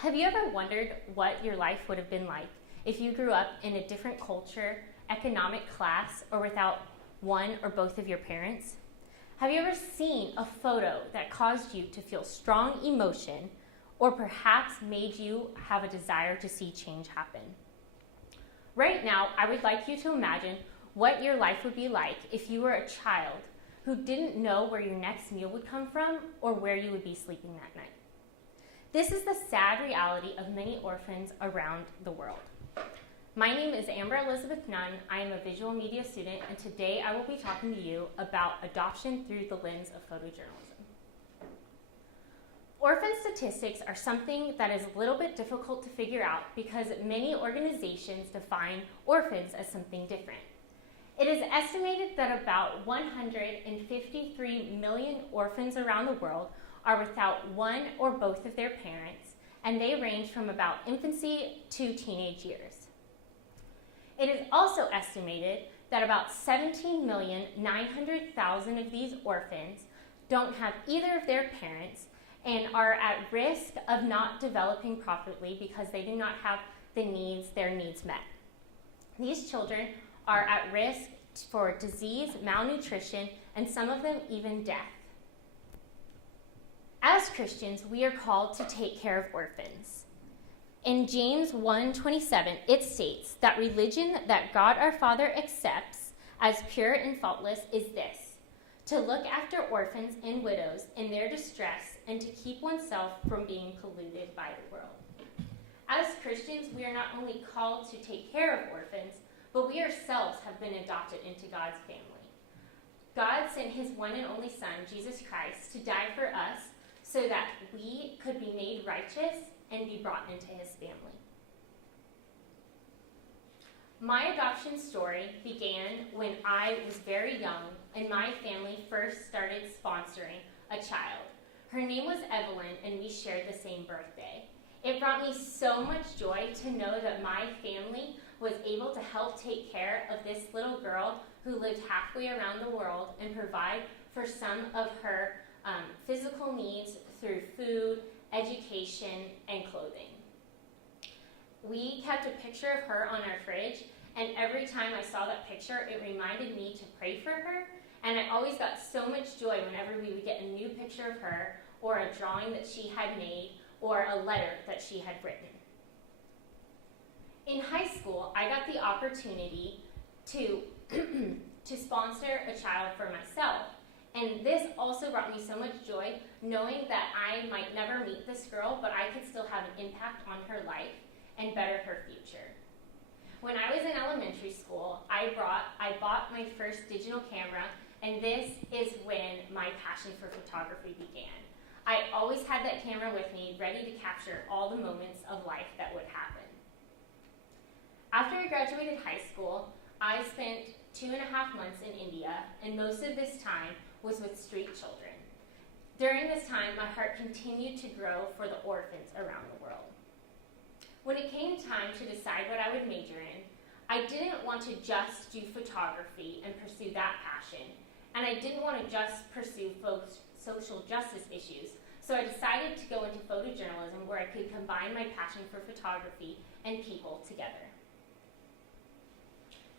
Have you ever wondered what your life would have been like if you grew up in a different culture, economic class, or without one or both of your parents? Have you ever seen a photo that caused you to feel strong emotion or perhaps made you have a desire to see change happen? Right now, I would like you to imagine what your life would be like if you were a child who didn't know where your next meal would come from or where you would be sleeping that night. This is the sad reality of many orphans around the world. My name is Amber Elizabeth Nunn. I am a visual media student, and today I will be talking to you about adoption through the lens of photojournalism. Orphan statistics are something that is a little bit difficult to figure out because many organizations define orphans as something different. It is estimated that about 153 million orphans around the world are without one or both of their parents, and they range from about infancy to teenage years. It is also estimated that about 17,900,000 of these orphans don't have either of their parents and are at risk of not developing properly because they do not have their needs met. These children are at risk for disease, malnutrition, and some of them even death. As Christians, we are called to take care of orphans. In James 1:27, it states that religion that God our Father accepts as pure and faultless is this: to look after orphans and widows in their distress and to keep oneself from being polluted by the world. As Christians, we are not only called to take care of orphans, but we ourselves have been adopted into God's family. God sent his one and only Son, Jesus Christ, to die for us so that we could be made righteous and be brought into his family. My adoption story began when I was very young and my family first started sponsoring a child. Her name was Evelyn, and we shared the same birthday. It brought me so much joy to know that my family was able to help take care of this little girl who lived halfway around the world and provide for some of her physical needs through food, education, and clothing. We kept a picture of her on our fridge, and every time I saw that picture, it reminded me to pray for her, and I always got so much joy whenever we would get a new picture of her, or a drawing that she had made, or a letter that she had written. In high school, I got the opportunity to sponsor a child for myself. And this also brought me so much joy, knowing that I might never meet this girl, but I could still have an impact on her life and better her future. When I was in elementary school, I bought my first digital camera, and this is when my passion for photography began. I always had that camera with me, ready to capture all the moments of life that would happen. After I graduated high school, I spent 2.5 months in India, and most of this time was with street children. During this time, my heart continued to grow for the orphans around the world. When it came time to decide what I would major in, I didn't want to just do photography and pursue that passion, and I didn't want to just pursue social justice issues, so I decided to go into photojournalism where I could combine my passion for photography and people together.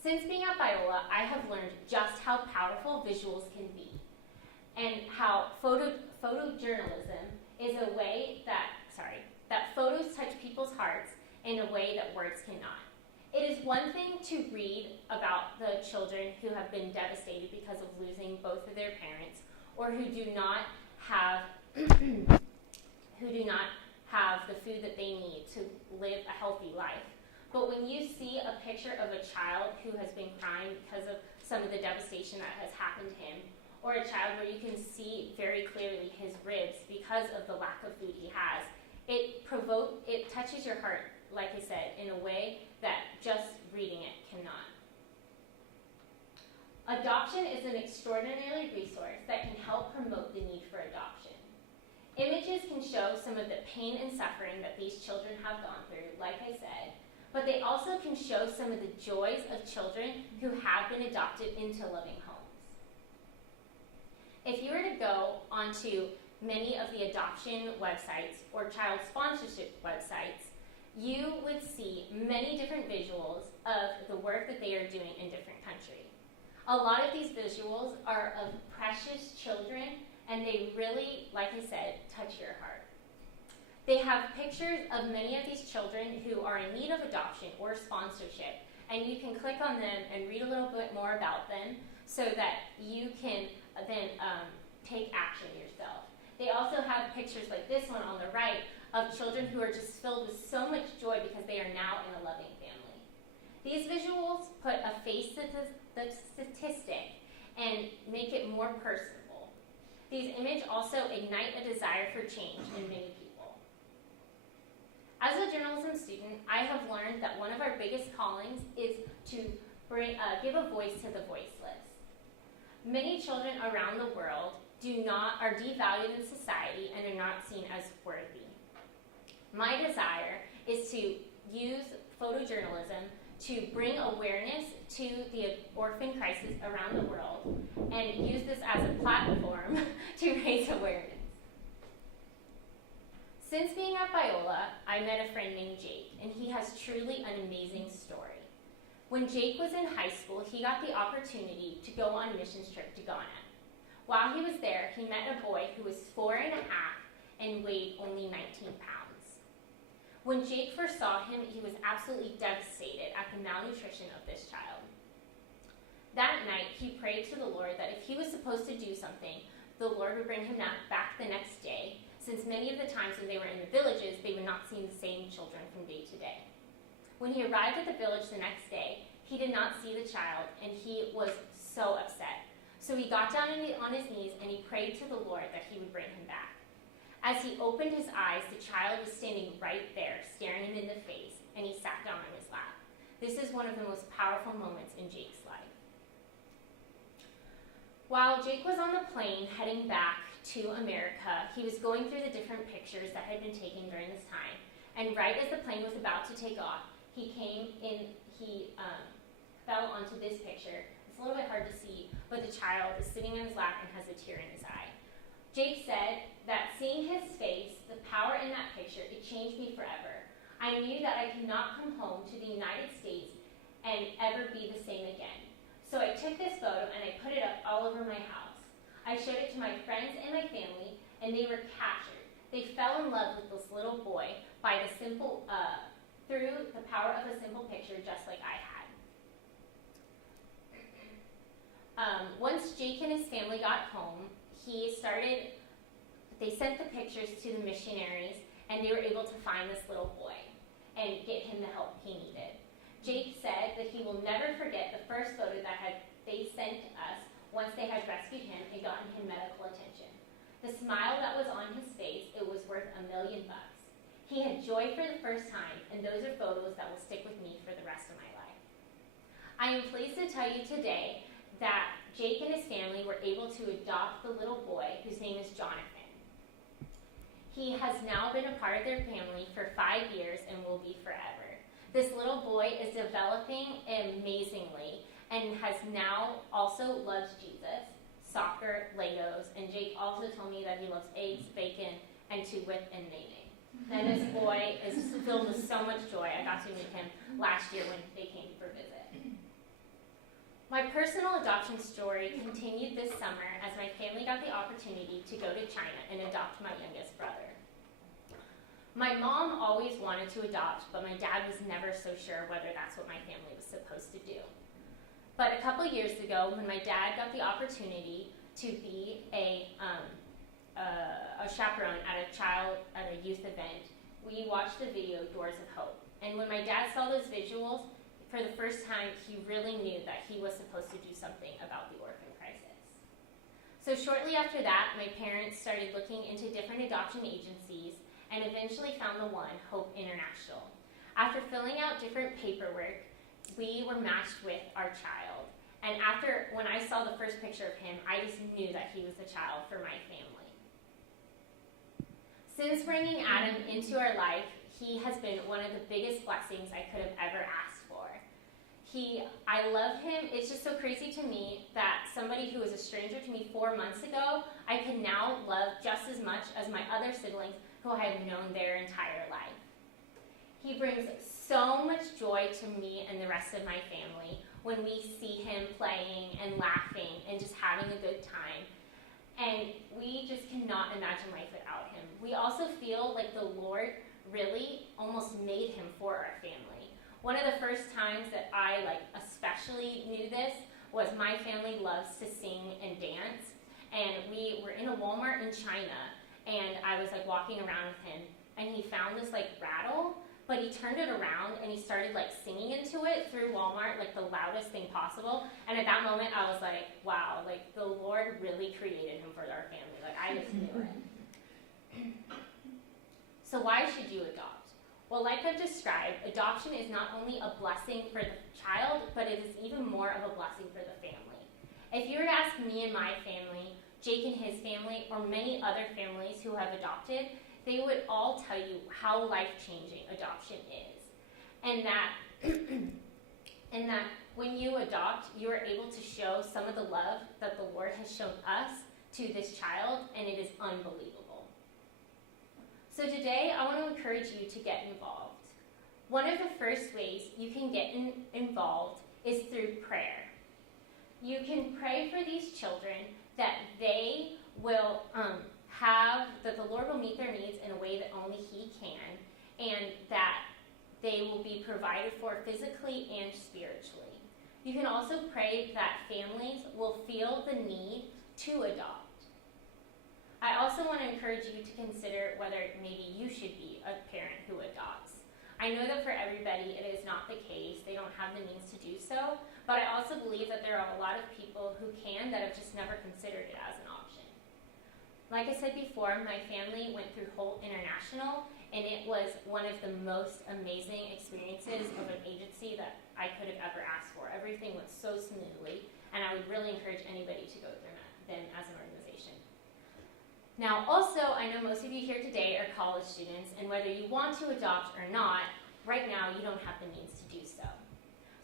Since being at Biola, I have learned just how powerful visuals can be, and how photojournalism is a way that photos touch people's hearts in a way that words cannot. It is one thing to read about the children who have been devastated because of losing both of their parents, or who do not have the food that they need to live a healthy life. But when you see a picture of a child who has been crying because of some of the devastation that has happened to him, or a child where you can see very clearly his ribs because of the lack of food he has, it touches your heart, like I said, in a way that just reading it cannot. Adoption is an extraordinary resource that can help promote the need for adoption. Images can show some of the pain and suffering that these children have gone through, like I said, but they also can show some of the joys of children who have been adopted into loving homes. If you were to go onto many of the adoption websites or child sponsorship websites, you would see many different visuals of the work that they are doing in different countries. A lot of these visuals are of precious children, and they really, like I said, touch your heart. They have pictures of many of these children who are in need of adoption or sponsorship, and you can click on them and read a little bit more about them so that you can then take action yourself. They also have pictures like this one on the right of children who are just filled with so much joy because they are now in a loving family. These visuals put a face to the statistic and make it more personable. These images also ignite a desire for change in many people. As a journalism student, I have learned that one of our biggest callings is to give a voice to the voiceless. Many children around the world are devalued in society and are not seen as worthy. My desire is to use photojournalism to bring awareness to the orphan crisis around the world and use this as a platform to raise awareness. Since being at Biola, I met a friend named Jake, and he has truly an amazing story. When Jake was in high school, he got the opportunity to go on a missions trip to Ghana. While he was there, he met a boy who was 4.5 and weighed only 19 pounds. When Jake first saw him, he was absolutely devastated at the malnutrition of this child. That night, he prayed to the Lord that if he was supposed to do something, the Lord would bring him back the next day, since many of the times when they were in the villages, they were not seeing the same children from day to day. When he arrived at the village the next day, he did not see the child, and he was so upset. So he got down on his knees and he prayed to the Lord that he would bring him back. As he opened his eyes, the child was standing right there, staring him in the face, and he sat down on his lap. This is one of the most powerful moments in Jake's life. While Jake was on the plane heading back to America, he was going through the different pictures that had been taken during this time. And right as the plane was about to take off, he fell onto this picture. It's a little bit hard to see, but the child is sitting in his lap and has a tear in his eye. Jake said that seeing his face, the power in that picture, it changed me forever. I knew that I could not come home to the United States and ever be the same again. So I took this photo and I put it up all over my house. I showed it to my friends and my family, and they were captured. They fell in love with this little boy through the power of a simple picture, just like I had. Once Jake and his family got home, they sent the pictures to the missionaries, and they were able to find this little boy and get him the help he needed. Jake said that he will never forget the first photo that they sent us once they had rescued him and gotten him medical attention. The smile that was on his face, it was worth $1 million. He had joy for the first time, and those are photos that will stick with me for the rest of my life. I am pleased to tell you today that Jake and his family were able to adopt the little boy whose name is Jonathan. He has now been a part of their family for 5 years and will be forever. This little boy is developing amazingly and has now also loves Jesus, soccer, Legos, and Jake also told me that he loves eggs, bacon, and to whip and nay-nay. And this boy is filled with so much joy. I got to meet him last year when they came for a visit. My personal adoption story continued this summer as my family got the opportunity to go to China and adopt my youngest brother. My mom always wanted to adopt, but my dad was never so sure whether that's what my family was supposed to do. But a couple years ago, when my dad got the opportunity to be a chaperone at a youth event, we watched the video Doors of Hope. And when my dad saw those visuals, for the first time, he really knew that he was supposed to do something about the orphan crisis. So shortly after that, my parents started looking into different adoption agencies and eventually found the one, Hope International. After filling out different paperwork, we were matched with our child. And when I saw the first picture of him, I just knew that he was the child for my family. Since bringing Adam into our life, he has been one of the biggest blessings I could have ever asked for. I love him. It's just so crazy to me that somebody who was a stranger to me 4 months ago, I could now love just as much as my other siblings who I have known their entire life. He brings so much joy to me and the rest of my family when we see him playing and laughing and just having a good time. And we just cannot imagine life without him. We also feel like the Lord really almost made him for our family. One of the first times that I especially knew this was my family loves to sing and dance. And we were in a Walmart in China, and I was walking around with him, and he found this rattle, but he turned it around and he started singing into it through Walmart, the loudest thing possible. And at that moment I was like, wow, the Lord really created him for our family. I just knew it. So why should you adopt? Well, like I've described, adoption is not only a blessing for the child, but it is even more of a blessing for the family. If you were to ask me and my family, Jake and his family, or many other families who have adopted, they would all tell you how life-changing adoption is. And that when you adopt, you are able to show some of the love that the Lord has shown us to this child, and it is unbelievable. So today, I want to encourage you to get involved. One of the first ways you can get involved is through prayer. You can pray for these children that they will that the Lord will meet their needs in a way that only He can, and that they will be provided for physically and spiritually. You can also pray that families will feel the need to adopt. I also want to encourage you to consider whether maybe you should be a parent who adopts. I know that for everybody it is not the case. They don't have the means to do so, but I also believe that there are a lot of people who can that have just never considered it as an option. Like I said before, my family went through Holt International, and it was one of the most amazing experiences of an agency that I could have ever asked for. Everything went so smoothly, and I would really encourage anybody to go through them as an organization. Now, also, I know most of you here today are college students, and whether you want to adopt or not, right now you don't have the means to do so.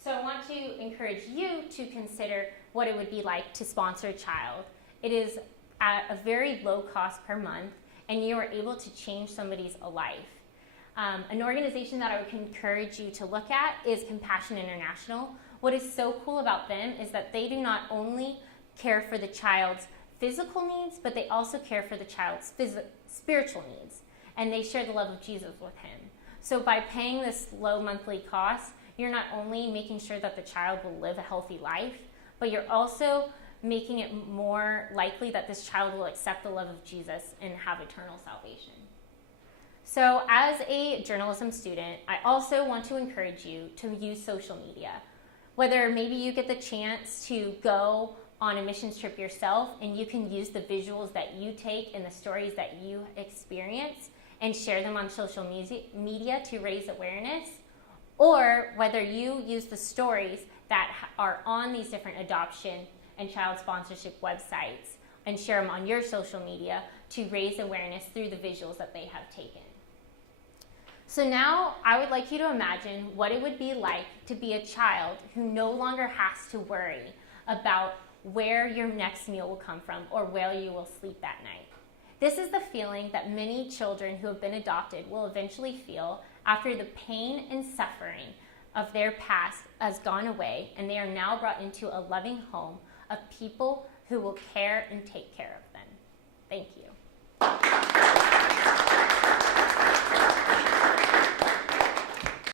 So I want to encourage you to consider what it would be like to sponsor a child. It is at a very low cost per month, and you are able to change somebody's life. An organization that I would encourage you to look at is Compassion International. What is so cool about them is that they do not only care for the child's physical needs, but they also care for the child's spiritual needs, and they share the love of Jesus with him. So by paying this low monthly cost, you're not only making sure that the child will live a healthy life, but you're also making it more likely that this child will accept the love of Jesus and have eternal salvation. So as a journalism student, I also want to encourage you to use social media. Whether maybe you get the chance to go on a missions trip yourself and you can use the visuals that you take and the stories that you experience and share them on social media to raise awareness, or whether you use the stories that are on these different adoption and child sponsorship websites and share them on your social media to raise awareness through the visuals that they have taken. So now I would like you to imagine what it would be like to be a child who no longer has to worry about where your next meal will come from or where you will sleep that night. This is the feeling that many children who have been adopted will eventually feel after the pain and suffering of their past has gone away, and they are now brought into a loving home of people who will care and take care of them. Thank you.